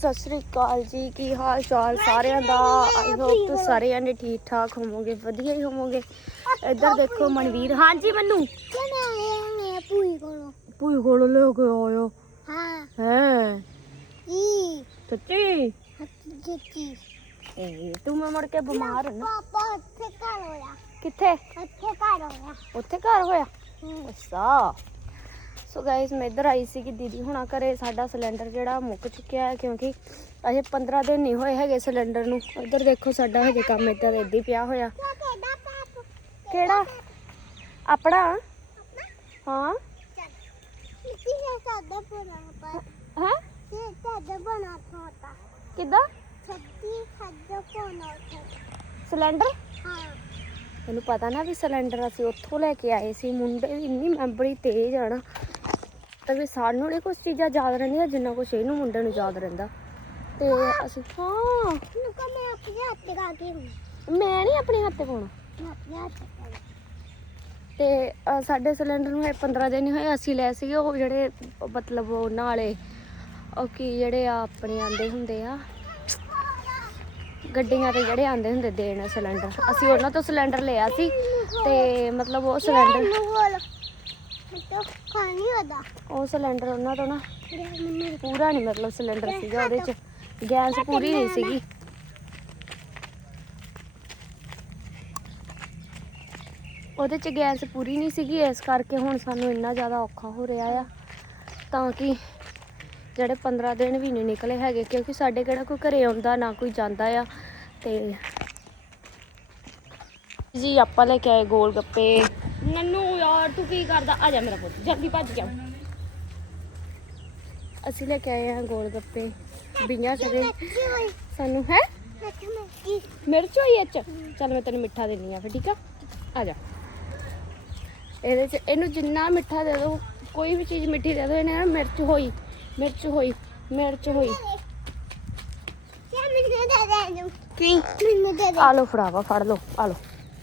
ਸਤਿ ਸ੍ਰੀ ਅਕਾਲ ਜੀ ਕੀ ਹਾਲ ਚਾਲ ਸਾਰਿਆਂ ਦਾ? ਆਈ ਹੋਪ ਤੁਸੀਂ ਸਾਰੇ ਜਣੇ ਠੀਕ ਠਾਕ ਹੋਵੋਗੇ ਵਧੀਆ ਹੀ ਹੋਵੋਗੇ। ਇੱਧਰ ਦੇਖੋ ਮਨਵੀਰ। ਹਾਂਜੀ ਮੈਨੂੰ। ਕੋਲੋਂ ਪੂਈ ਕੋਲ ਲੈ ਕੇ ਆਇਓ। ਹਾਂ? ਸੱਚੀ? ਤੂੰ ਮੈਂ ਮੁੜ ਕੇ ਬਿਮਾਰ ਹੈ ਨਾ। ਪਾਪਾ ਉੱਥੇ ਘਰ ਹੋਇਆ ਕਿੱਥੇ? ਉੱਥੇ ਘਰ ਹੋਇਆ। ਉੱਥੇ ਘਰ ਹੋਇਆ। ਅੱਛਾ। ਸੋ ਗਾਇਸ ਮੈਂ ਇੱਧਰ ਆਈ ਸੀ ਕਿ ਦੀਦੀ ਹੁਣਾਂ ਘਰੇ। ਸਾਡਾ ਸਿਲੰਡਰ ਜਿਹੜਾ ਮੁੱਕ ਚੁੱਕਿਆ ਹੈ ਕਿਉਂਕਿ ਅਜੇ 15 ਦਿਨ ਨਹੀਂ ਹੋਏ ਹੈਗੇ ਸਿਲੰਡਰ ਨੂੰ। ਇੱਧਰ ਦੇਖੋ ਸਾਡਾ ਹਜੇ ਕੰਮ ਇੱਧਰ ਹੀ ਪਿਆ ਹੋਇਆ। ਕਿਹੜਾ? ਆਪਣਾ? ਹਾਂ? ਹੈ? ਕਿੱਦਾਂ? ਸਿਲੰਡਰ ਹਾਂ। ਮੈਨੂੰ ਪਤਾ ਨਾ ਵੀ ਸਿਲੰਡਰ ਅਸੀਂ ਉੱਥੋਂ ਲੈ ਕੇ ਆਏ ਸੀ ਮੁੰਡੇ ਵੀ ਇੰਨੀ ਮੈਂਬਰੀ ਤੇਜ਼ ਆ ਨਾ ਤਾਂ ਵੀ ਸਾਨੂੰ ਨਹੀਂ ਕੁਝ ਚੀਜ਼ਾਂ ਯਾਦ ਰਹਿੰਦੀਆਂ ਜਿੰਨਾ ਕੁਛ ਇਹਨੂੰ ਮੁੰਡੇ ਨੂੰ ਯਾਦ ਰਹਿੰਦਾ। ਤੇ ਅਸੀਂ ਹਾਂ ਲੁਕਾ ਮੈਂ ਆਪਣੇ ਹੱਥ ਤੇ ਕਾ ਕੇ ਮੈਂ ਨਹੀਂ ਆਪਣੇ ਹੱਥ ਤੇ ਪਾਉਣਾ। ਮੈਂ ਆਪਣੇ ਹੱਥ ਤੇ ਅ, ਸਾਡੇ ਸਿਲੰਡਰ ਨੂੰ ਇਹ 15 ਦਿਨ ਹੀ ਹੋਏ ਅਸੀਂ ਲਏ ਸੀਗੇ ਉਹ ਜਿਹੜੇ ਮਤਲਬ ਉਹਨਾਂ ਵਾਲੇ ਉਹ ਕੀ ਜਿਹੜੇ ਆ ਆਪਣੇ ਆਂਦੇ ਹੁੰਦੇ ਆ ਗੱਡੀਆਂ ਤੇ ਜਿਹੜੇ ਆਂਦੇ ਹੁੰਦੇ ਦੇਣ ਸਿਲੰਡਰ। ਅਸੀਂ ਉਹਨਾਂ ਤੋਂ ਸਿਲੰਡਰ ਲਿਆ ਸੀ ਤੇ ਮਤਲਬ ਉਹ ਸਿਲੰਡਰ ਉਹ ਸਿਲੰਡਰ ਉਹਨਾਂ ਤੋਂ ਨਾ ਪੂਰਾ ਨਹੀਂ ਮਤਲਬ ਸਿਲੰਡਰ ਸੀਗਾ ਉਹਦੇ ਚ। ਗੈਸ ਪੂਰੀ ਨਹੀਂ ਸੀਗੀ। ਉਹਦੇ ਚ ਗੈਸ ਪੂਰੀ ਨਹੀਂ ਸੀਗੀ ਇਸ ਕਰਕੇ ਹੁਣ ਸਾਨੂੰ ਇੰਨਾ ਜ਼ਿਆਦਾ ਔਖਾ ਹੋ ਰਿਹਾ ਆ। ਤਾਂ ਕਿ ਜਿਹੜੇ 15 ਦਿਨ ਵੀ ਨਹੀਂ ਨਿਕਲੇ ਹੈਗੇ, ਕਿਉਂਕਿ ਸਾਡੇ ਕਿਹੜਾ ਕੋਈ ਘਰੇ ਆਉਂਦਾ, ਨਾ ਕੋਈ ਜਾਂਦਾ ਆ, ਤੇ ਜੀ ਆਪਾਂ ਲੈ ਕੇ ਆਏ ਗੋਲ ਗੱਪੇ ਨੰਨੂ ਯਾਰ, ਤੂੰ ਕੀ ਕਰਦਾ? ਆ ਜਾ ਮੇਰਾ ਪੁੱਤ, ਜਲਦੀ ਭੱਜ ਜਾ ਅਸੀਂ ਲੈ ਕੇ ਆਏ ਹਾਂ ਗੋਲ ਗੱਪੇ ਬੀਆਂ ਸਦੇ ਸਾਨੂੰ ਹੈ? ਮਿਰਚ ਹੋਈ ਇਹ ਚੱਲ ਮੈਂ ਤੈਨੂੰ ਮਿੱਠਾ ਦੇਣੀ ਆ ਫਿਰ, ਠੀਕ ਆ? ਆ ਜਾ। ਇਹਦੇ ਚ, ਇਹਨੂੰ ਜਿੰਨਾ ਮਿੱਠਾ ਦੇ ਦੋ, ਕੋਈ ਵੀ ਚੀਜ਼ ਮਿੱਠੀ ਦੇ ਦੋ, ਇਹਨੇ ਮਿਰਚ ਹੋਈ। ਮਿਰਚ ਹੋਈ ਮਿਰਚ ਹੋਈ। ਕੀ? ਮੈਨੂੰ ਦੇ ਦੇ। ਆ ਲੋ ਫੜਾਵਾ ਫੜ ਲੋ ਆ ਲੋ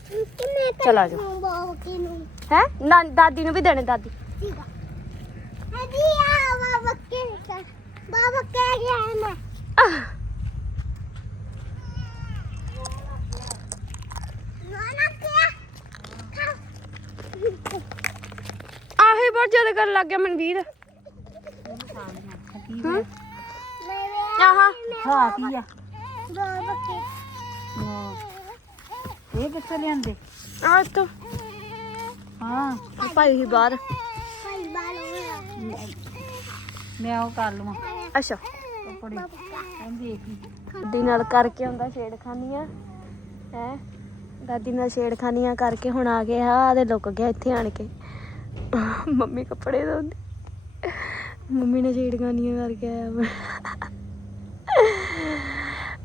ਕਿ ਚਲ ਆ ਜਾ ਬਾਬਾ ਕੀ ਨੂੰ ਹੈ? ਨਾ ਦਾਦੀ ਨੂੰ ਵੀ ਦੇਣੇ ਦਾਦੀ। ਠੀਕ ਆ। ਹਦੀ ਆ ਬਾਬਾ ਕੇ ਬਾਬਾ ਕਹਿ ਗਿਆ ਮੈਂ। ਆਹੀ ਬਹੁਤ ਜ਼ਿਆਦਾ ਕਰਨ ਲੱਗ ਗਿਆ ਮਨਵੀਰ। ਹਾਂ। ਮੇਰੇ ਆਹਾ। ਹਾਂ ਕੀ ਆ। ਬਾਬਾ ਕੇ ਇਹ ਕਿੱਥੇ ਲਿਆਂਦੇ? ਆ ਤੋ ਹਾਂ। ਭਾਈ ਹੀ ਬਾਹਰ। ਭਾਈ ਬਾਲ ਹੋਇਆ ਮੈਂ ਉਹ ਕਰ ਲਵਾਂ। ਅੱਛਾ। ਕੱਪੜੇ। ਕਹਿੰਦੀ ਦੇਖ ਲਈ। ਦਾਦੀ ਨਾਲ ਕਰਕੇ ਆਉਂਦਾ ਛੇੜਖਾਨੀਆਂ। ਹੈ? ਦਾਦੀ ਨਾਲ ਛੇੜਖਾਨੀਆਂ ਕਰਕੇ ਹੁਣ ਆ ਗਿਆ ਆ ਤੇ ਲੁਕ ਗਿਆ ਇੱਥੇ ਆਣ ਕੇ। ਮੰਮੀ ਕੱਪੜੇ ਧੋਂਦੀ। ਮੰਮੀ ਨੇ ਛੇੜਖਾਨੀਆਂ ਕਰਕੇ ਆਇਆ ਵਾ।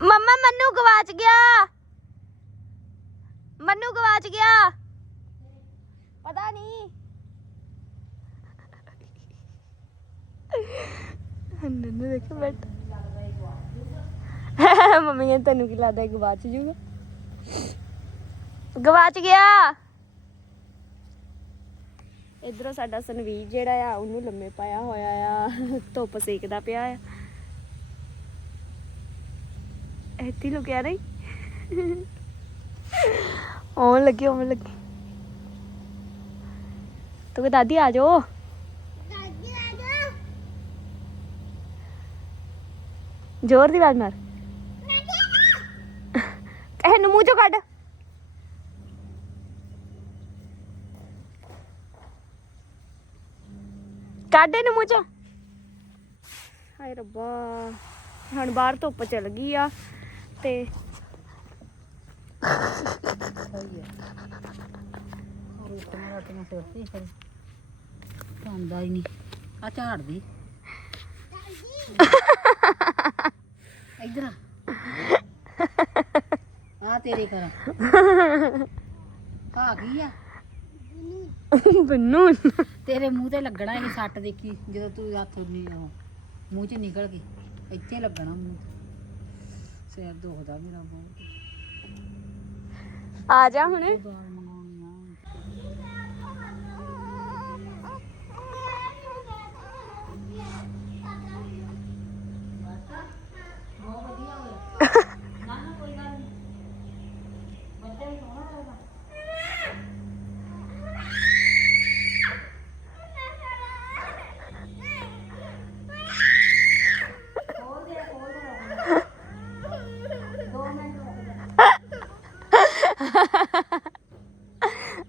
ਮੰਮਾ ਮੰਨੂ ਗਵਾਚ ਗਿਆ। ਮੰਨੂ ਗਵਾਚ ਗਿਆ। ਪਤਾ ਨਹੀਂ। ਨੰਨੂ ਦੇਖੋ ਬੈਠ। ਮੰਮੀ ਕਹਿੰਦੀ ਤੈਨੂੰ ਕੀ ਲੱਗਦਾ ਗਵਾਚ ਜੂਗਾ? ਗਵਾਚ ਗਿਆ। ਇਧਰੋਂ ਸਾਡਾ ਸਨਵੀਰ ਜਿਹੜਾ ਆ ਉਹਨੂੰ ਲੰਮੇ ਪਾਇਆ ਹੋਇਆ ਆ ਧੁੱਪ ਸੇਕਦਾ ਪਿਆ ਆ। ਇੱਥੇ ਲੁਕਿਆ ਰਹੀ। ਆਉਣ ਲੱਗੀ ਆਉਣ ਲੱਗੀ। ਤੂੰ ਦਾਦੀ ਆ ਜਾਓ। ਦਾਦੀ ਆ ਜਾ ਜ਼ੋਰ ਦੀ ਆਵਾਜ਼ ਮਾਰ ਇਹਨੂੰ ਮੂੰਹ ਚੋਂ ਕੱਢ ਕੱਢ ਇਹਨੂੰ ਮੂੰਹ ਚੋਂ। ਹਾਏ ਰੱਬਾ ਹੁਣ ਬਾਹਰ ਧੁੱਪ ਚਲ ਗਈ ਆ ਤੇ ਰੋਟੀਆਂ ਰੋਟੀਆਂ ਸੁੱਟਦੀ ਫਿਰ ਖਾਂਦਾ ਹੀ ਨਹੀਂ ਆ। ਝਾੜਦੀ ਇਧਰ ਆ ਤੇਰੇ ਘਰ ਆ। ਗਈ ਆ? ਬੰਨੂ। ਤੇਰੇ ਮੂੰਹ ਤੇ ਲੱਗਣਾ ਇਹ ਸੱਟ ਦੇਖੀ ਜਦੋਂ ਤੂੰ ਹੱਥ ਨਹੀਂ ਉਹ ਮੂੰਹ ਚ ਨਿਕਲ ਗਈ। ਇੱਥੇ ਲੱਗਣਾ ਮੂੰਹ ਤੇ। ਸਿਰ ਦੁਖਦਾ ਮੇਰਾ ਬਹੁਤ। ਆ ਜਾ ਹੁਣ ਮੰਗਾਉਣੀ ਆ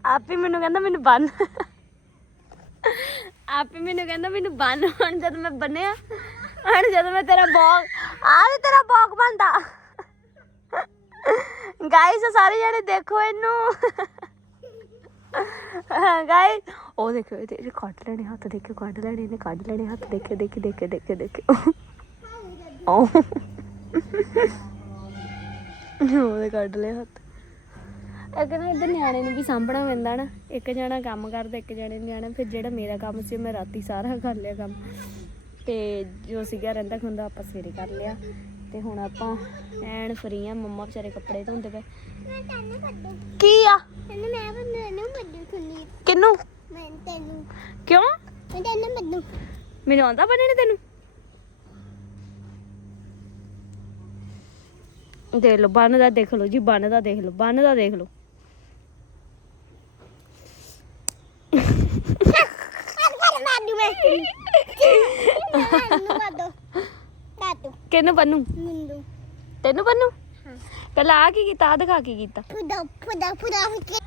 ਆਪ ਹੀ ਮੈਨੂੰ ਕਹਿੰਦਾ ਮੈਨੂੰ ਬੰਨ। ਆਪ ਮੈਨੂੰ ਕਹਿੰਦਾ ਮੈਨੂੰ ਬੰਨ। ਹੁਣ ਜਦ ਮੈਂ ਬੰਨਿਆ, ਹੁਣ ਜਦ ਮੈਂ ਤੇਰਾ ਬੌਗ ਆ ਵੀ ਤੇਰਾ ਬੌਗ ਬੰਦਾ ਗਾਇਸ ਸਾਰੇ ਜਣੇ ਦੇਖੋ ਇਹਨੂੰ। ਗਾਇਸ ਉਹ ਦੇਖੋ ਇਹ ਕੱਢ ਲੈਣੇ ਹੱਥ, ਦੇਖੋ, ਕੱਢ ਲੈਣੇ ਨੇ ਕੱਢ ਲੈਣੇ ਹੱਥ, ਦੇਖੇ ਦੇਖੇ ਦੇਖੇ ਦੇਖੇ ਦੇਖੇ। ਉਹ। ਉਹਦੇ ਕੱਢ ਲਏ ਹੱਥ। ਇੱਕ ਨਾ ਇੱਧਰ ਨਿਆਣੇ ਨੂੰ ਵੀ ਸਾਂਭਣਾ ਪੈਂਦਾ ਨਾ। ਇੱਕ ਜਣਾ ਕੰਮ ਕਰਦਾ ਇੱਕ ਜਣੇ ਨਿਆਣਾ। ਫਿਰ ਜਿਹੜਾ ਮੇਰਾ ਕੰਮ ਸੀ ਮੈਂ ਰਾਤੀ ਸਾਰਾ ਕਰ ਲਿਆ ਕੰਮ। ਤੇ ਜੋ ਸੀਗਾ ਰਹਿੰਦਾ ਖੁੰਦਾ ਆਪਾਂ ਸਵੇਰੇ ਕਰ ਲਿਆ। ਤੇ ਹੁਣ ਆਪਾਂ ਐਨ ਫਰੀ ਆ ਮੰਮਾ ਵਿਚਾਰੇ ਕੱਪੜੇ ਧੋਂਦੇ ਪਏ। ਤੈਨੂੰ ਕੀ ਆ? ਤੈਨੂੰ ਮੈਂ ਬੰਨੂ ਕੱਢੂ ਖੁੰਨੀ। ਕਿੰਨੂੰ? ਮੈਂ ਤੈਨੂੰ। ਕਿਉਂ? ਮੈਂ ਤੈਨੂੰ ਬੰਨੂ ਮੈਨੂੰ ਆਉਂਦਾ ਬੰਨਣੇ ਤੈਨੂੰ? ਦੇਖ ਲਓ ਬੰਨ ਦਾ ਦੇਖ ਲਓ ਜੀ ਬੰਨ ਦਾ ਦੇਖ ਲਓ ਬੰਨ ਦਾ ਦੇਖ ਲਓ ਕਰ ਮਾਰੂ ਮੈਂ ਤੈਨੂੰ ਕੱਢੂ ਕੱਢੂ ਕਿਹਨੂੰ ਬੰਨੂ ਮੁੰਡੂ ਤੈਨੂੰ ਬੰਨੂ ਪਹਿਲਾਂ ਆ ਕੀ ਕੀਤਾ ਆ ਦਿਖਾ ਕੀ ਕੀਤਾ। ਫੁਦਾ ਫੁਦਾ ਫੁਦਾ ਫੁਦਾ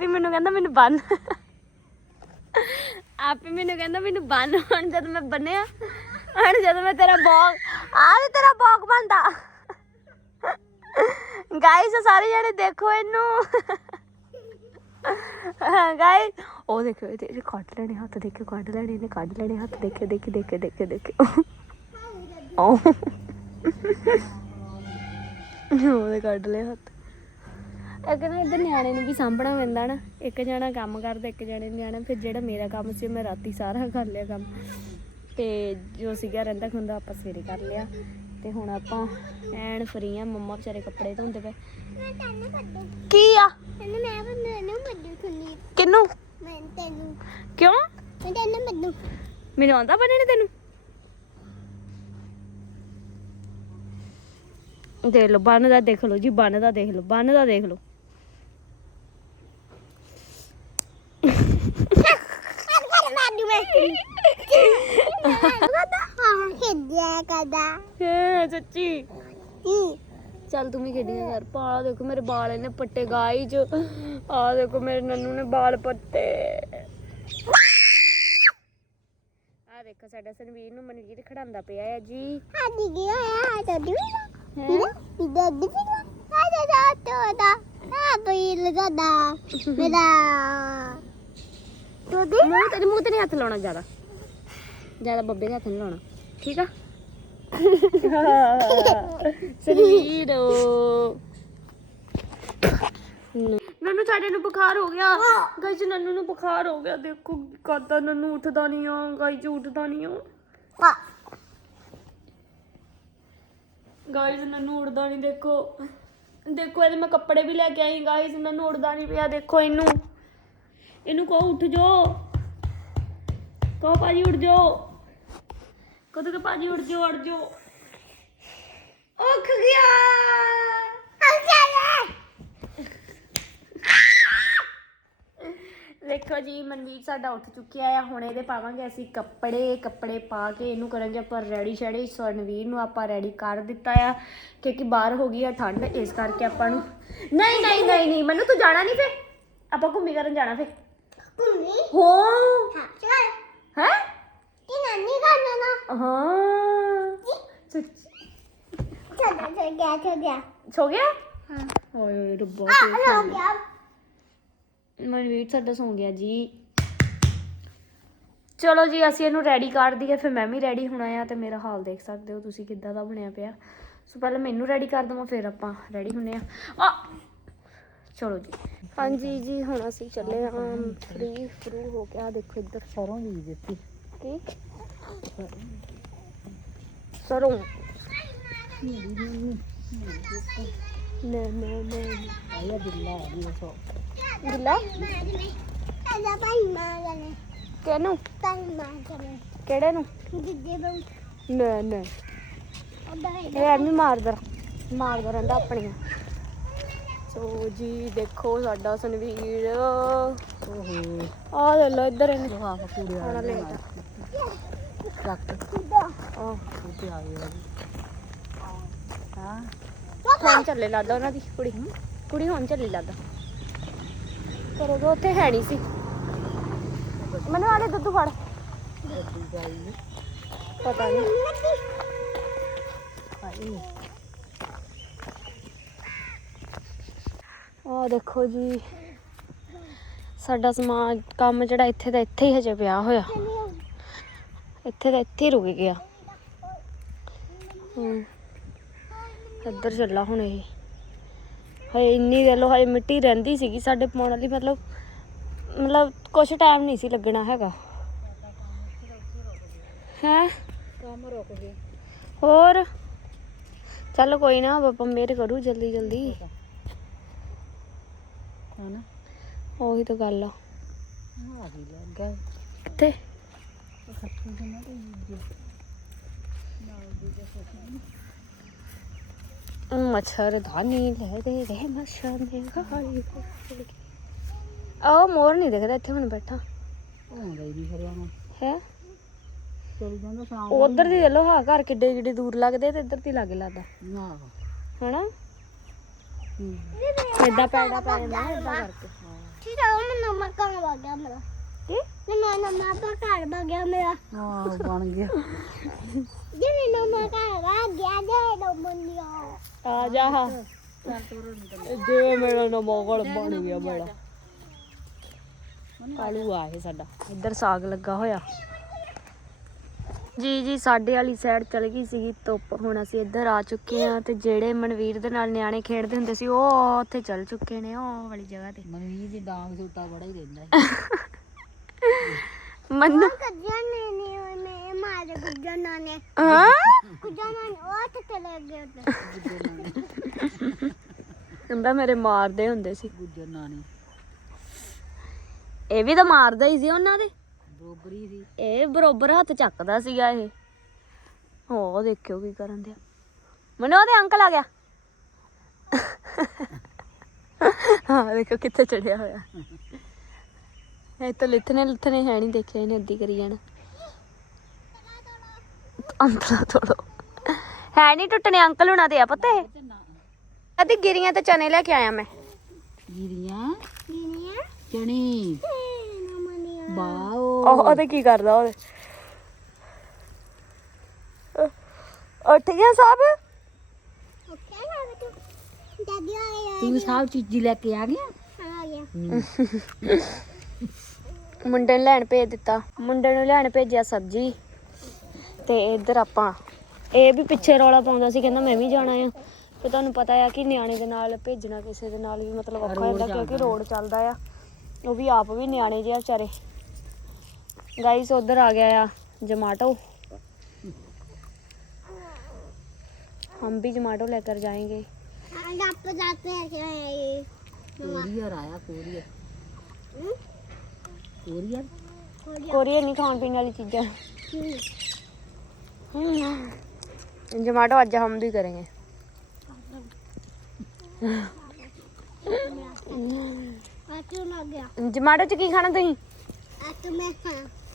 ਆਪ ਮੈਨੂੰ ਕਹਿੰਦਾ ਮੈਨੂੰ ਬੰਨ। ਆਪ ਮੈਨੂੰ ਕਹਿੰਦਾ ਮੈਨੂੰ ਬੰਨ, ਹੁਣ ਜਦ ਮੈਂ ਬੰਨਿਆ, ਹੁਣ ਜਦ ਮੈਂ ਤੇਰਾ ਬੌਗ ਆ ਵੀ ਤੇਰਾ ਬੌਗ ਬੰਦਾ ਗਾਇਸ ਸਾਰੇ ਜਣੇ ਦੇਖੋ ਇਹਨੂੰ। ਗਾਇਸ ਉਹ ਦੇਖੋ ਇਹ ਕੱਢ ਲੈਣੇ ਹੱਥ ਦੇਖੋ ਕੱਢ ਲੈਣੇ ਨੇ ਕੱਢ ਲੈਣੇ ਹੱਥ ਦੇਖੇ ਦੇਖੇ ਦੇਖੇ ਦੇਖੇ ਦੇਖੇ ਉਹ। ਉਹਦੇ ਕੱਢ ਲਏ ਹੱਥ। ਇੱਕ ਨਾ ਇੱਧਰ ਨਿਆਣੇ ਨੂੰ ਵੀ ਸਾਂਭਣਾ ਪੈਂਦਾ ਨਾ। ਇੱਕ ਜਣਾ ਕੰਮ ਕਰਦਾ, ਇੱਕ ਜਣੇ ਨਿਆਣਾ। ਫਿਰ ਜਿਹੜਾ ਮੇਰਾ ਕੰਮ ਸੀ ਮੈਂ ਰਾਤੀ ਸਾਰਾ ਕਰ ਲਿਆ ਕੰਮ। ਤੇ ਜੋ ਸੀਗਾ ਰਹਿੰਦਾ ਖੁੰਦਾ ਆਪਾਂ ਸਵੇਰੇ ਕਰ ਲਿਆ। ਤੇ ਹੁਣ ਆਪਾਂ ਐਨ ਫਰੀ ਆ, ਮੰਮਾ ਵਿਚਾਰੇ ਕੱਪੜੇ ਧੋਂਦੇ ਪਏ। ਕੀ ਆ? ਤੈਨੂੰ ਮੈਂ ਬੰਨੂ ਕੱਢੂ ਖੁੰਨੀ ਕਿੰਨੂੰ ਮੈਂ ਤੈਨੂੰ ਕਿਉਂ? ਮੈਂ ਤੈਨੂੰ ਬੰਨੂ ਮੈਨੂੰ ਆਉਂਦਾ ਬੰਨਣੇ ਤੈਨੂੰ? ਦੇਖ ਲਓ, ਬੰਨ ਦਾ ਦੇਖ ਲਓ ਜੀ, ਬੰਨ ਦਾ ਦੇਖ ਲਓ, ਬੰਨ ਦਾ ਦੇਖ ਲਓ। ਕਰ ਮਾਰੂ ਹਾਂ ਖੇਡਿਆ ਕਦਾ ਹੈ ਸੱਚੀ। ਕੀ ਚੱਲ ਤੂੰ ਵੀ ਖੇਡੀਆਂ ਯਾਰ, ਪਾ ਦੇਖੋ ਮੇਰੇ ਵਾਲ ਇਹਨੇ ਪੱਟੇ ਗਾਈ ਚ। ਆ ਦੇਖੋ ਮੇਰੇ ਨੰਨੂ ਨੇ ਵਾਲ ਪੱਟੇ। ਆ ਦੇਖੋ ਸਾਡਾ ਸੰਵੀਰ ਨੂੰ ਮਨਵੀਰ ਖੜਾਉਂਦਾ ਪਿਆ ਹੈ ਜੀ। ਹਾਦੀ ਗਿਆ ਆ ਤਾਂ ਦੀ ਹੈਂ? ਇਹਦਾ ਦੀ ਆ ਜਾ ਜਾ ਤੋਦਾ ਆ ਬਈ ਲਗਾਦਾ ਮੇਰਾ ਤੋ ਮੂੰਹ ਤੇ ਮੂੰਹ ਤੇ ਨਹੀਂ ਹੱਥ ਲਾਉਣਾ ਜ਼ਿਆਦਾ। ਜ਼ਿਆਦਾ ਬੱਬੇ ਦੇ ਹੱਥ ਨਹੀਂ ਲਾਉਣਾ। ਠੀਕ ਆ? ਸੰਵੀਰ ਨੰਨੂ ਸਾਡੇ ਨੂੰ ਬੁਖਾਰ ਹੋ ਗਿਆ। ਗਾਇਸ ਨੰਨੂ ਨੂੰ ਬੁਖਾਰ ਹੋ ਗਿਆ। ਦੇਖੋ ਕਾਦਾ ਨੰਨੂ ਉੱਠਦਾ ਨਹੀਂ ਆ। ਗਾਇਸ ਉੱਠਦਾ ਨਹੀਂ ਆ। ਪਾ ਗਾਇਸ ਨੰਨੂ ਉੜਦਾ ਨਹੀਂ। ਦੇਖੋ। ਦੇਖੋ ਇਹਦੇ ਮੈਂ ਕੱਪੜੇ ਵੀ ਲੈ ਕੇ ਆਈ। ਗਾਇਸ ਨੰਨੂ ਉੜਦਾ ਨਹੀਂ ਪਿਆ। ਦੇਖੋ ਇਹਨੂੰ। ਇਹਨੂੰ ਕਹੋ, ਉੱਠ ਜੋ। ਕਹੋ, ਭਾਜੀ, ਉੱਠ ਜੋ। ਕਦੋਂ ਕਿ ਭਾਜੀ, ਉੱਠ ਜੋ ਉੱਠ ਜੋ। ਉੱਠ ਗਿਆ। ਆ ਦੇਖੋ ਜੀ, ਮਨਵੀਰ ਸਾਡਾ ਉੱਠ ਚੁੱਕਿਆ ਆ। ਹੁਣ ਇਹਦੇ ਪਾਵਾਂਗੇ ਅਸੀਂ ਕੱਪੜੇ ਕੱਪੜੇ ਪਾ ਕੇ ਇਹਨੂੰ ਕਰਾਂਗੇ ਆਪਾਂ ਰੈਡੀ ਸ਼ੈਡੀ। ਸਵਰਨਵੀਰ ਨੂੰ ਆਪਾਂ ਰੈਡੀ ਕਰ ਦਿੱਤਾ ਆ, ਕਿਉਂਕਿ ਬਾਹਰ ਹੋ ਗਈ ਆ ਠੰਡ, ਇਸ ਕਰਕੇ ਆਪਾਂ ਨੂੰ ਨਹੀਂ ਨਹੀਂ ਨਹੀਂ ਨਹੀਂ, ਮੈਨੂੰ ਤੂੰ ਜਾਣਾ ਨਹੀਂ ਫੇ ਆਪਾਂ ਘੁੰਮੀ ਕਰਨ ਜਾਣਾ ਫੇ ਗਿਆ ਮਨਵੀਰ ਸਾਡਾ ਸੌਂ ਗਿਆ ਜੀ ਚਲੋ ਜੀ ਅਸੀਂ ਇਹਨੂੰ ਰੈਡੀ ਕਰ ਦਈਏ ਫਿਰ ਮੈਂ ਵੀ ਰੈਡੀ ਹੋਣਾ ਆ ਤੇ ਮੇਰਾ ਹਾਲ ਦੇਖ ਸਕਦੇ ਹੋ ਤੁਸੀਂ ਕਿੱਦਾਂ ਦਾ ਬਣਿਆ ਪਿਆ। ਸੋ ਪਹਿਲਾਂ ਮੈਨੂੰ ਰੈਡੀ ਕਰ ਦਵਾਂ ਫਿਰ ਆਪਾਂ ਰੈਡੀ ਹੁੰਨੇ ਆ। ਆ! ਚਲੋ ਜੀ। ਹਾਂਜੀ ਜੀ ਹੁਣ ਅਸੀਂ ਚੱਲੇ ਹਾਂ। ਫ੍ਰੀ ਫਰੂ ਹੋ ਗਿਆ ਦੇਖੋ ਇੱਧਰ। ਸਰੋਂ ਦੀ ਦਿੱਤੀ। ਕੀ? ਸਰੋਂ। ਨਾ ਨਾ ਨਾ। ਆਇਆ ਬਿੱਲਾ ਆ ਗਿਆ ਸੋ। ਗਿੱਲਾ ਅਜਾ ਭਾਈ ਮਾਂ ਗਲੇ ਕਿਹਨੂੰ? ਭਾਈ ਮਾਂ ਗਲੇ ਕਿਹੜੇ ਨੂੰ? ਜਿੱਦੇ ਬੰ ਨਾ ਨਾ। ਉਹਦਾ ਇਹ ਐਵੇਂ ਮਾਰਦਾ ਮਾਰਦਾ ਰਹਿੰਦਾ ਆਪਣੀਆਂ। ਸੋ ਜੀ ਦੇਖੋ ਸਾਡਾ ਸੰਵੀਰ ਓਹੋ। ਆ ਲੈ ਲੋ ਇੱਧਰ ਇਹਨੇ। ਉਹ ਕੂੜੇ ਆਉਣਾ ਵਾਲੇ ਲੇਟ ਚੱਕ। ਆ ਉੱਤੇ ਆ ਗਏ ਹਾਂ। ਹੁਣ ਚੱਲੇ ਲੱਗਦਾ ਉਹਨਾਂ ਦੀ ਕੁੜੀ। ਕੁੜੀ ਹੁਣ ਚੱਲੇ ਲੱਗਦਾ ਪਰ ਉਦੋਂ ਉੱਥੇ ਹੈ ਨਹੀਂ ਸੀ। ਮੈਨੂੰ ਆਲੇ ਦੁੱਧ ਫੜ। ਪਤਾ ਨਹੀਂ ਹਾਏ ਆ ਦੇਖੋ ਜੀ। ਸਾਡਾ ਸਮਾਨ ਕੰਮ ਜਿਹੜਾ ਇੱਥੇ ਦਾ ਇੱਥੇ ਹੀ ਹਜੇ ਪਿਆ ਹੋਇਆ। ਇੱਥੇ ਦਾ ਇੱਥੇ ਹੀ ਰੁਕ ਗਿਆ। ਹੂੰ। ਇੱਧਰ ਚੱਲਾ ਹੁਣ ਇਹ। ਹਏ ਇੰਨੀ ਦੇ ਲੋ ਹਏ ਮਿੱਟੀ ਰਹਿੰਦੀ ਸੀਗੀ ਸਾਡੇ ਪਾਉਣ ਵਾਲੀ ਮਤਲਬ ਮਤਲਬ ਕੁਛ ਟਾਈਮ ਨਹੀਂ ਸੀ ਲੱਗਣਾ ਹੈਗਾ। ਹੈ? ਕੰਮ ਰੁਕ ਗਏ ਹੋਰ? ਚੱਲ ਕੋਈ ਨਾ ਬਾਬਾ ਮੇਰੇ ਕਰੂ ਜਲਦੀ ਜਲਦੀ ਹਨਾ? ਉਹੀ ਤਾਂ ਗੱਲ ਆ। ਆ ਵੀ ਲੱਗ ਕਿੱਥੇ ਖੱਟੂ ਜਨਾ ਤੇ ਮੱਛਰਦਾਨੀ ਲੈ ਦੇ ਦੇ ਮੱਛਰ ਨੇ ਗਾਲੀ ਆ ਮੋਰ ਨਹੀਂ ਦਿਖਦਾ ਇੱਥੇ ਹੁਣ ਬੈਠਾ। ਆਉਂਦਾ ਹੀ? ਨਹੀਂ ਖਰਿਆ ਹੁਣ ਹੈ ਚਲ ਜਾਂਦਾ ਸ਼ਾਮ ਉਧਰ ਦੀ ਦੇਖਲੋ ਹਾਂ ਘਰ ਕਿੱਡੇ ਕਿੱਡੇ ਦੂਰ ਲੱਗਦੇ ਤੇ ਇੱਧਰ ਦੀ ਲੱਗ ਲੱਗਦਾ। ਨਾ। ਹਨਾ? ਹੂੰ ਏਦਾਂ ਪੈਦਾ ਪੈ ਜਾਂਦਾ ਨਾ ਏਦਾਂ ਕਰਕੇ। ਠੀਕ ਹੈ ਉਹ ਮੈਨੂੰ ਨਮਾ ਕਰ ਵਾ ਗਿਆ ਮੇਰਾ। ਕੀ? ਮੈਨੂੰ ਨਮਾ ਪਾ ਕਰ ਵਾ ਗਿਆ ਮੇਰਾ। ਹਾਂ ਬਣ ਗਿਆ। ਜੇ ਮੈਨੂੰ ਨਮਾ ਕਰ ਵਾ ਗਿਆ ਜੇ ਦੋ ਮੁੰਡਿਆ ਆ ਜਾ। ਹਾਂ ਜੇ ਮੇਰਾ ਨਾ ਮੋਗਲ ਬਣ ਗਿਆ ਬੜਾ ਕਾਲੂ ਆ ਇਹ ਸਾਡਾ। ਇੱਧਰ ਸਾਗ ਲੱਗਾ ਹੋਇਆ। ਜੀ ਜੀ ਸਾਡੇ ਵਾਲੀ ਸਾਈਡ ਚਲ ਗਈ ਸੀਗੀ ਧੁੱਪ। ਹੁਣ ਅਸੀਂ ਇੱਧਰ ਆ ਚੁੱਕੇ ਆ ਤੇ ਜਿਹੜੇ ਮਨਵੀਰ ਦੇ ਨਾਲ ਨਿਆਣੇ ਖੇਡਦੇ ਹੁੰਦੇ ਸੀ ਉਹ ਉੱਥੇ ਚਲ ਚੁੱਕੇ ਨੇ ਉਹ ਵਾਲੀ ਜਗ੍ਹਾ ਤੇ। ਮਨਵੀਰ ਦੀ ਡਾਂਗ ਛੋਟਾ ਬੜਾ ਹੀ ਰਹਿੰਦਾ ਹੈ ਮੰਨੂ ਕੱਜਣ ਨੇ ਨੇ ਮੈਂ ਮਾਰੇ ਗੁੱਜਣ ਨੇ ਹਾਂ? ਗੁੱਜਣ ਨੇ ਉਹ ਤੇ ਚਲੇ ਗਏ ਉੱਤੇ ਕਹਿੰਦਾ ਮੇਰੇ ਮਾਰਦੇ ਹੁੰਦੇ ਸੀ। ਗੁੱਜਰ ਨਾਨੀ। ਇਹ ਵੀ ਤਾਂ ਮਾਰਦਾ ਹੀ ਸੀ ਉਹਨਾਂ ਦੇ। ਬਰੋਬਰੀ ਸੀ। ਇਹ ਬਰੋਬਰ ਹੱਥ ਚੱਕਦਾ ਸੀਗਾ ਇਹ। ਹੋ ਦੇਖਿਓ ਕੀ ਕਰਨ ਦਿਆ। ਮੈਨੂੰ ਉਹਦੇ ਅੰਕਲ ਆ ਗਿਆ। ਹਾਂ ਦੇਖੋ ਕਿੱਥੇ ਚੜਿਆ ਹੋਇਆ। ਇਹ ਤਾਂ ਲਿਥਨੇ ਲਿਥਨੇ ਹੈ ਨਹੀਂ ਦੇਖਿਆ ਇਹਨੇ ਅੱਧੀ ਕਰੀ ਜਾਣਾ। ਅੰਤਰਾ ਤੋੜੋ। ਹੈ ਨਹੀਂ ਟੁੱਟਣੇ ਅੰਕਲ ਹੁਣਾਂ ਦੇ ਆ ਪਤਾ ਇਹ। ਕਦੀ ਗਿਰੀਆਂ ਤੇ ਚਨੇ ਲੈ ਕੇ ਆਇਆ ਮੈਂ। ਗਿਰੀਆਂ? ਨੀਨੀਆ ਚਣੀ ਬਾਓ ਉਹ ਉਹਦੇ ਕੀ ਕਰਦਾ ਉਹਦੇ? ਉੱਠ ਗਿਆ ਸਭ? ਬੇਟੂ ਦਾਦੀ ਆ ਗਈ ਤੂੰ ਸਭ ਚੀਜ਼ੀ ਲੈ ਕੇ ਆ ਗਿਆ? ਆ ਗਿਆ। ਮੁੰਡੇ ਨੂੰ ਲੈਣ ਭੇਜ ਦਿੱਤਾ। ਮੁੰਡੇ ਨੂੰ ਲੈਣ ਭੇਜਿਆ ਸਬਜੀ। ਤੇ ਇੱਧਰ ਆਪਾਂ ਇਹ ਵੀ ਪਿੱਛੇ ਰੌਲਾ ਪਾਉਂਦਾ ਸੀ ਕਹਿੰਦਾ ਮੈਂ ਵੀ ਜਾਣਾ ਆ। ਤੇ ਤੁਹਾਨੂੰ ਪਤਾ ਆ ਕਿ ਨਿਆਣੇ ਦੇ ਨਾਲ ਭੇਜਣਾ ਕਿਸੇ ਦੇ ਨਾਲ ਵੀ ਮਤਲਬ ਔਖਾ ਹੁੰਦਾ ਕਿਉਂਕਿ। ਰੋਡ ਚੱਲਦਾ ਆ। ਉਹ ਵੀ ਆਪ ਵੀ ਨਿਆਣੇ ਜਿਹਾ ਵਿਚਾਰੇ। गाइस उधर आ गया जमाटो हम भी जमाटो लेकर जाएँगे। कोरियर आया कोरियर कोरियर नहीं खान पीने वाली चीज़ें। जमाटो हम्म। आज हम भी करेंगे। जमाटो च की खाना तुम तो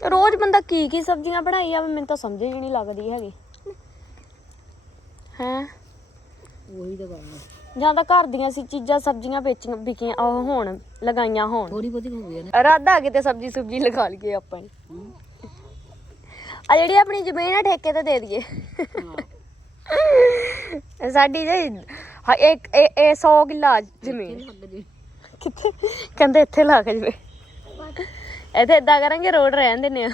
ਰੋਜ਼ ਬੰਦਾ ਕੀ ਕੀ ਸਬਜ਼ੀਆਂ ਬਣਾਈ ਜਾਵੇ ਮੈਨੂੰ ਤਾਂ ਸਮਝ ਹੀ ਨਹੀਂ ਲੱਗਦੀ ਹੈਗੀ। ਹੈ? ਉਹੀ ਤਾਂ ਗੱਲ ਹੈ ਜਾਂ ਤਾਂ ਘਰ ਦੀਆਂ ਸੀ ਚੀਜ਼ਾਂ ਸਬਜ਼ੀਆਂ ਵੇਚੀਆਂ ਵਿਕੀਆਂ ਉਹ ਹੋਣ ਲਗਾਈਆਂ ਹੋਣ। ਥੋੜੀ ਬਹੁਤੀ ਹੋ ਗਈ ਨਾ। ਇਰਾਦਾ ਕਿਤੇ ਸਬਜ਼ੀ ਸੁਬਜੀ ਲਗਾ ਲਈਏ ਆਪਾਂ ਨੇ ਆ ਜਿਹੜੀ ਆਪਣੀ ਜ਼ਮੀਨ ਆ ਠੇਕੇ ਤੇ ਦੇ ਦਈਏ। ਸਾਡੀ ਜੇ ਇੱਕ ਇਹ ਇਹ 100 ਕਿੱਲਾ ਜ਼ਮੀਨ। ਕਿੱਥੇ ਕਹਿੰਦੇ ਇੱਥੇ ਲਾ ਕੇ ਜਵੇ। ਇੱਥੇ ਇਦਾਂ ਕਰਾਂਗੇ ਰੋਡ ਰਹਿਣ ਦਿੰਨੇ ਆ।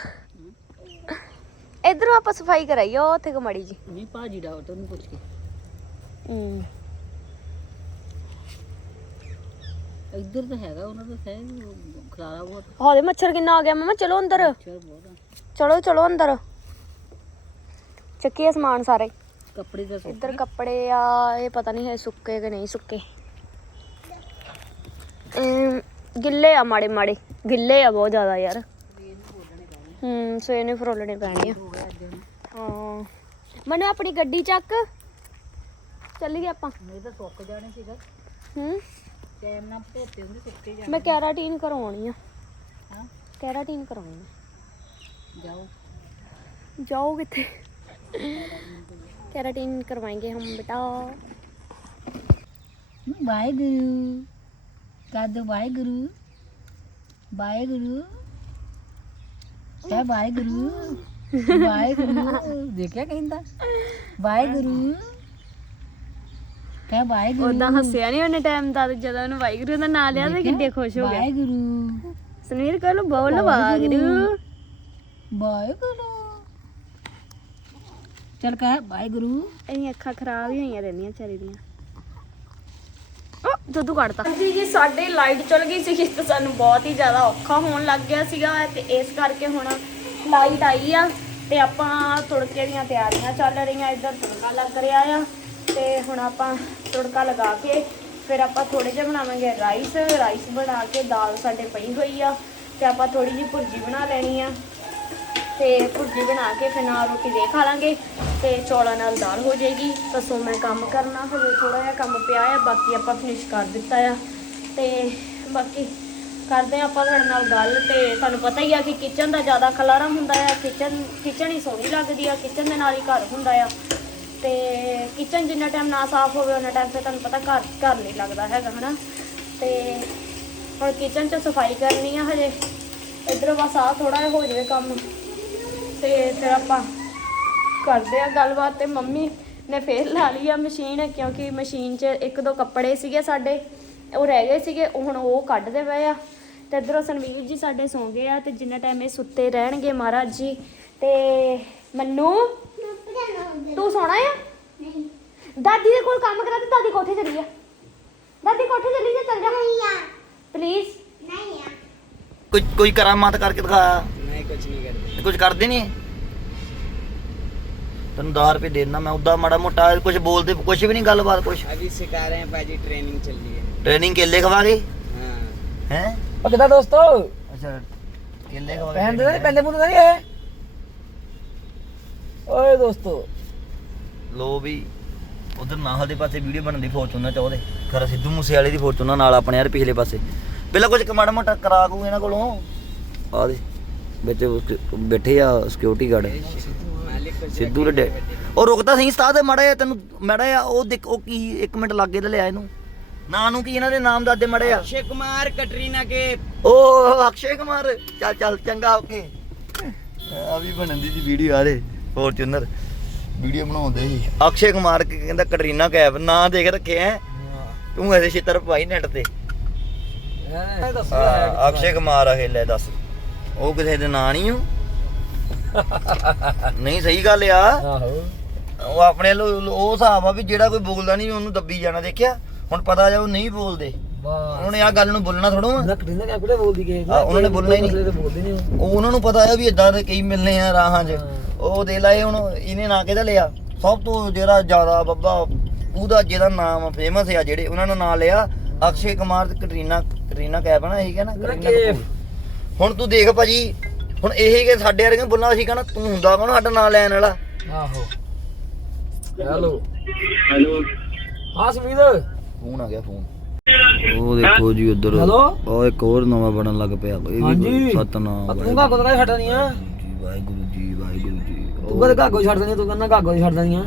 ਇਧਰੋਂ ਆਪਾਂ ਸਫ਼ਾਈ ਕਰਾਈਏ ਉਹ ਉੱਥੇ ਕਮੜੀ ਜੀ। ਨਹੀਂ ਭਾਜੀ ਦਾ ਤੈਨੂੰ ਪੁੱਛ ਕੇ। ਹੂੰ। ਇੱਧਰ ਤਾਂ ਹੈਗਾ ਉਹਨਾਂ ਦਾ ਹੈ ਖਲਾਰਾ ਬਹੁਤ। ਹਾਲੇ ਮੱਛਰ ਕਿੰਨਾ ਆ ਗਿਆ ਮਮਾ ਚਲੋ ਅੰਦਰ। ਚਲ ਬਹੁਤ ਆ। ਚਲੋ ਚਲੋ ਅੰਦਰ। ਚੱਕੀਏ ਸਮਾਨ ਸਾਰੇ। ਕੱਪੜੇ ਦਾ ਸੁੱਕ ਇੱਧਰ ਕੱਪੜੇ ਆ ਇਹ ਪਤਾ ਨਹੀਂ ਹੈ ਸੁੱਕੇ ਕਿ ਨਹੀਂ ਸੁੱਕੇ। ਅਮ, ਗਿੱਲੇ ਆ ਮਾੜੇ ਮਾੜੇ ਗਿੱਲੇ ਆ ਬਹੁਤ ਜ਼ਿਆਦਾ ਯਾਰ ਹੂੰ ਸਵੇਰ ਨੂੰ ਫਰੋਲਣੇ ਪੈਣੇ ਆ ਹੋ ਗਿਆ ਅੱਜ ਹੁਣ। ਹਾਂ ਮਨੇ ਆਪਣੀ ਗੱਡੀ ਚੱਕ ਚੱਲੀਏ ਆਪਾਂ ਨਹੀਂ ਤਾਂ ਸੁੱਕ ਜਾਣੇ ਸੀਗਾ ਹੂੰ ਟਾਈਮ ਨਾਲ ਧੋਤੇ ਹੁੰਦੇ ਸੁੱਕੇ ਜਾਣੇ ਮੈਂ ਕੈਰਾਟੀਨ ਕਰਵਾਉਣੀ ਆ ਹਾਂ ਕੈਰਾਟੀਨ ਕਰਵਾਉਣੀ ਆ ਜਾਓ ਜਾਓ ਕਿੱਥੇ ਕੈਰਾਟੀਨ करवाएंगे हम बेटा ਵਾਹਿਗੁਰੂ ਕਦ ਵਾਹਿਗੁਰੂ ਵਾਹਿਗੁਰੂ ਹੈ ਵਾਹਿਗੁਰੂ ਵਾਹਿਗੁਰੂ ਦੇਖਿਆ ਕਹਿੰਦਾ? ਵਾਹਿਗੁਰੂ ਕਹਿ ਵਾਹਿਗੁਰੂ। ਉਦਾਂ ਹੱਸਿਆ ਨਹੀਂ ਉਹਨੇ ਟਾਈਮ ਦਾ ਜਦੋਂ ਉਹਨੂੰ ਵਾਹਿਗੁਰੂ ਦਾ ਨਾਂ ਲਿਆ ਤੇ ਕਿੱਡੇ ਖੁਸ਼ ਹੋ ਗਿਆ ਵਾਹਿਗੁਰੂ। ਸੁਨੀਲ ਕੋਲ ਬੋਲ ਵਾਹਿਗੁਰੂ। ਵਾਹਿਗੁਰੂ। ਚਲ ਕਹਿ ਵਾਹਿਗੁਰੂ। ਇਹਦੀਆਂ ਅੱਖਾਂ ਖਰਾਬ ਹੀ ਹੋਈਆਂ ਰਹਿੰਦੀਆਂ ਚਾਰੀ ਦੀਆਂ। ਉਹ ਕੱਢਤਾ। ਜੀ ਜੀ, ਸਾਡੇ ਲਾਈਟ ਚਲ ਗਈ ਸੀ ਤੇ ਸਾਨੂੰ ਬਹੁਤ ਹੀ ਜ਼ਿਆਦਾ ਔਖਾ ਹੋਣ ਲੱਗ ਗਿਆ ਸੀਗਾ ਤੇ ਇਸ ਕਰਕੇ ਹੁਣ ਲਾਈਟ ਆਈ ਆ ਤੇ ਆਪਾਂ ਤੁੜਕੇ ਦੀਆਂ ਤਿਆਰੀਆਂ ਚੱਲ ਰਹੀਆਂ, ਇੱਧਰ ਤੁੜਕਾ ਲੱਗ ਰਿਹਾ ਆ ਤੇ ਹੁਣ ਆਪਾਂ ਤੁੜਕਾ ਲਗਾ ਕੇ ਫਿਰ ਆਪਾਂ ਥੋੜੇ ਜਿਹਾ ਬਣਾਵਾਂਗੇ ਰਾਈਸ ਰਾਈਸ ਬਣਾ ਕੇ ਦਾਲ ਸਾਡੇ ਪਈ ਹੋਈ ਆ ਤੇ ਆਪਾਂ ਥੋੜੀ ਜਿਹੀ ਭੁਰਜੀ ਬਣਾ ਲੈਣੀ ਆ ਤੇ ਭੁਰਜੀ ਬਣਾ ਕੇ ਫਿਰ ਨਾਲ ਰੋਟੀ ਦੇ ਖਾ ਲਾਂਗੇ। ਤੇ ਚੌਲਾਂ ਨਾਲ ਦਾਲ ਹੋ ਜਾਏਗੀ। ਤਾਂ ਸੋ ਮੈਂ ਕੰਮ ਕਰਨਾ, ਹਜੇ ਥੋੜਾ ਜਿਹਾ ਕੰਮ ਪਿਆ ਆ, ਬਾਕੀ ਆਪਾਂ ਫਿਨਿਸ਼ ਕਰ ਦਿੱਤਾ ਆ। ਤੇ ਬਾਕੀ ਕਰਦੇ ਆ ਆਪਾਂ ਤੁਹਾਡੇ ਨਾਲ ਗੱਲ ਤੇ ਤੁਹਾਨੂੰ ਪਤਾ ਹੀ ਆ ਕਿ ਕਿਚਨ ਦਾ ਜ਼ਿਆਦਾ ਖਲਾਰਾ ਹੁੰਦਾ ਆ। ਕਿਚਨ ਕਿਚਨ ਹੀ ਸੋਹਣੀ ਲੱਗਦੀ ਆ ਕਿਚਨ ਦੇ ਨਾਲ ਹੀ ਘਰ ਹੁੰਦਾ ਆ। ਤੇ ਕਿਚਨ ਜਿੰਨਾ ਟਾਈਮ ਨਾ ਸਾਫ਼ ਹੋਵੇ ਉਹਨਾਂ ਟਾਈਮ ਤੇ ਤੁਹਾਨੂੰ ਪਤਾ ਘਰ ਘਰ ਨਹੀਂ ਲੱਗਦਾ ਹੈਗਾ, ਹਨਾ? ਤੇ ਹੁਣ ਕਿਚਨ 'ਚ ਸਫ਼ਾਈ ਕਰਨੀ ਆ ਹਜੇ। ਇਧਰੋਂ ਬਸ ਆ ਥੋੜਾ ਜਿਹਾ ਹੋ ਜਾਵੇ ਕੰਮ। ਤੇ ਫਿਰ ਆਪਾਂ ਕਰਦੇ ਆ ਗੱਲਬਾਤ ਤੇ ਮੰਮੀ ਨੇ ਫੇਰ ਲਾ ਲਈ ਆ ਮਸ਼ੀਨ ਕਿਉਂਕਿ ਮਸ਼ੀਨ 'ਚ ਇੱਕ ਦੋ ਕੱਪੜੇ ਸੀਗੇ ਸਾਡੇ ਉਹ ਰਹਿ ਗਏ ਸੀਗੇ ਉਹ ਹੁਣ ਉਹ ਕੱਢਦੇ ਪਏ ਆ। ਤੇ ਇਧਰੋਂ ਸੰਵੀਰ ਜੀ ਸਾਡੇ ਸੌਂ ਗਏ ਆ ਤੇ ਜਿੰਨਾ ਟਾਈਮ ਇਹ ਸੁੱਤੇ ਰਹਿਣਗੇ ਮਹਾਰਾਜ ਜੀ ਤੇ ਮੰਨੂ ਤੂੰ ਸੋਣਾ ਆ? ਨਹੀਂ ਦਾਦੀ ਦੇ ਕੋਲ ਕੰਮ ਕਰਾ ਤੇ ਦਾਦੀ ਕੋਠੇ ਚਲੀ ਆ। ਦਾਦੀ ਕੋਠੇ ਚਲੀ ਜਾ ਚੱਲ ਜਾ। ਨਹੀਂ ਆ। ਪਲੀਜ਼ ਨਹੀਂ ਆ। ਕੁਝ ਕੋਈ ਕਰਾਮਾਤ ਕਰਕੇ ਦਿਖਾ। ਨਹੀਂ ਕੁਝ ਨਹੀਂ ਕਰਦੇ। ਕੁਝ ਕਰਦੇ ਨਹੀਂ? ਤੈਨੂੰ 10 ਰੁਪਏ ਦੇ ਦਿੰਦਾ ਮੈਂ ਉਦਾਂ ਮਾੜਾ ਮੋਟਾ ਕੁਝ ਬੋਲਦੇ ਕੁਝ ਵੀ ਨਹੀਂ ਗੱਲਬਾਤ ਕੁਝ अभी सिखा रहे हैं पाजी ट्रेनिंग चल रही है ਟ੍ਰੇਨਿੰਗ ਕੇਲੇ ਖਵਾ ਕੇ हाँ ਹੈ ਉਹ ਕਿਦਾਂ ਦੋਸਤੋ ਅੱਛਾ ਕੇਲੇ ਖਵਾ ਪਹਿਨ ਦੇ ਪੈਂਦੇ ਪੁੰਦੇ ਨਹੀਂ ਹੈ ਓਏ ਦੋਸਤੋ ਲੋ ਵੀ ਉਧਰ ਨਾਹਲ ਦੇ ਪਾਸੇ ਵੀਡੀਓ ਬਣਨ ਦੀ ਫੋਰਚੂਨਰ ਚ ਉਹਦੇ ਖਰਾ ਸਿੱਧੂ ਮੂਸੇ ਵਾਲੇ ਦੀ ਫੋਰਚੂਨਰ ਨਾਲ ਆਪਣੇ ਯਾਰ ਪਿਛਲੇ ਪਾਸੇ ਪਹਿਲਾਂ ਕੁਝ ਮਾੜਾ ਮੋਟਾ ਕਰਾ ਕੂ ਇਹਨਾਂ ਕੋਲੋਂ ਆ ਦੇ ਵਿੱਚ ਉਸ- ਬੈਠੇ ਆ ਸਿਕਿਉਰਿਟੀ ਗਾਰਡ मालिक को ਸਿੱਧੂ ਦੇ ਉਹ ਰੁਕਦਾ ਸਹੀ ਉਸਤਾਦ ਮੜਾ ਆ ਤੈਨੂੰ ਮੜਾ ਆ ਉਹ ਦੇਖ ਉਹ ਕੀ 1 ਮਿੰਟ ਲੱਗੇ ਤੇ ਲਿਆ ਇਹਨੂੰ। ਨਾਂ ਨੂੰ ਕੀ ਇਹਨਾਂ ਦੇ ਨਾਮ ਦੱਸਦੇ ਮੜੇ ਅਕਸ਼ੇ ਕੁਮਾਰ ਕਟਰੀਨਾ ਕੇ। ਓ ਅਕਸ਼ੇ ਕੁਮਾਰ ਚੱਲ ਚੱਲ ਚੰਗਾ ਓਕੇ। ਆ ਵੀ ਬਣਨ ਦੀ ਜੀ ਵੀਡੀਓ ਆ ਰੇ ਫੋਰਚੂਨਰ। ਵੀਡੀਓ ਬਣਾਉਂਦੇ ਸੀ। ਅਕਸ਼ੇ ਕੁਮਾਰ ਕ- ਕਹਿੰਦਾ ਕਟਰੀਨਾ ਕੈਬ ਨਾਂ ਦੇਖ ਰੱਖਿਆ ਹੈ। ਤੂੰ ਐਸੇ ਛਿੱਤਰ ਪਾਈ ਨੈਟ ਤੇ। ਅਕਸ਼ੇ ਕੁਮਾਰ ਆ ਲੈ ਦੱਸ। ਉਹ ਕਿਸੇ ਦੇ ਨਾਂ ਨਹੀਂ ਹੂੰ ਨਹੀਂ ਸਹੀ ਗੱਲ ਆ। ਆਹੋ। ਉਹ ਆਪਣੇ ਲੋ ਉਹ ਹਿਸਾਬ ਆ ਵੀ ਜਿਹੜਾ ਕੋਈ ਬੋਲਦਾ ਨਹੀਂ ਉਹਨੂੰ ਦੱਬੀ ਜਾਣਾ ਦੇਖਿਆ? ਹੁਣ ਪਤਾ ਜਾ ਉਹ ਨਹੀਂ ਬੋਲਦੇ। ਵਾਹ ਉਹਨਾਂ ਨੇ ਆ ਗੱਲ ਨੂੰ ਬੋਲਣਾ ਥੋੜਾ ਨਾ ਕਟਰੀਨਾ ਕਿਆ ਕੁੜੇ ਬੋਲਦੀ ਕੇ ਹਾਂ, ਉਹਨਾਂ ਨੇ ਬੋਲਣਾ ਹੀ ਨਹੀਂ। ਬੋਲਦੇ ਨਹੀਂ ਉਹ। ਉਹ ਉਹਨਾਂ ਨੂੰ ਪਤਾ ਆ ਵੀ ਇਦਾਂ ਦੇ ਕਈ ਮਿਲਨੇ ਆ ਰਾਹਾਂ 'ਚ। ਹਾਂ। ਉਹ ਦੇ ਲਾਏ ਹੁਣ ਇਹਨੇ ਨਾਂ ਕਿਹਦਾ ਲਿਆ? ਸਭ ਤੋਂ ਜਿਹੜਾ ਜ਼ਿਆਦਾ ਬੱਬਾ ਉਹਦਾ ਜਿਹਦਾ ਨਾਮ ਫੇਮਸ ਆ ਜਿਹੜੇ ਉਹਨਾਂ ਨੇ ਨਾਂ ਲਿਆ ਅਕਸ਼ੇ ਕੁਮਾਰ ਤੇ ਕਟਰੀਨਾ ਕਟਰੀਨਾ ਕੈਫ ਨਾ ਇਹੀ ਹੈ ਨਾ ਕਟਰੀਨਾ ਕੈਫ। ਹੁਣ ਤੂੰ ਦੇਖ ਭਾਜੀ ਹੁਣ ਇਹ ਕਿ ਸਾਡੇ ਵਰਗੇ ਬੋਲਣਾ ਸੀ ਕਹਣਾ ਤੂੰ ਹੁੰਦਾ ਕੌਣ ਸਾਡਾ ਨਾਂ ਲੈਣ ਵਾਲਾ? ਆਹੋ। ਹੈਲੋ ਹੈਲੋ ਹਾਂ ਸਮੀਦ ਫੋਨ ਆ ਗਿਆ ਫੋਨ। ਉਹ ਦੇਖੋ ਜੀ ਉਧਰ। ਹੈਲੋ? ਉਹ ਇੱਕ ਹੋਰ ਨਵਾਂ ਬਣਨ ਲੱਗ ਪਿਆ। ਇਹ ਵੀ ਸਤਨਾਮ ਤੂੰ ਕਾ ਕੋਦਾ ਛੱਡ ਦਨੀ ਆ। ਜੀ ਵਾਹਿਗੁਰੂ ਜੀ ਵਾਹਿਗੁਰੂ ਜੀ। ਤੂੰ ਕਦੇ ਕਾਗੋ ਛੱਡ ਦਨੀ ਤੂੰ ਕਹਿੰਦਾ ਕਾਗੋ ਛੱਡ ਦਨੀ ਆ।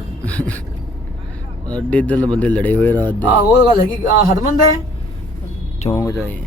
ਅੱਡੇ ਦਿਲ ਬੰਦੇ ਲੜੇ ਹੋਏ ਰਾਤ ਦੇ। ਆਹੋ ਉਹ ਗੱਲ ਹੈਗੀ ਆ ਹਰਮਨ ਦੇ। ਚੌਂਕ ਆਏ।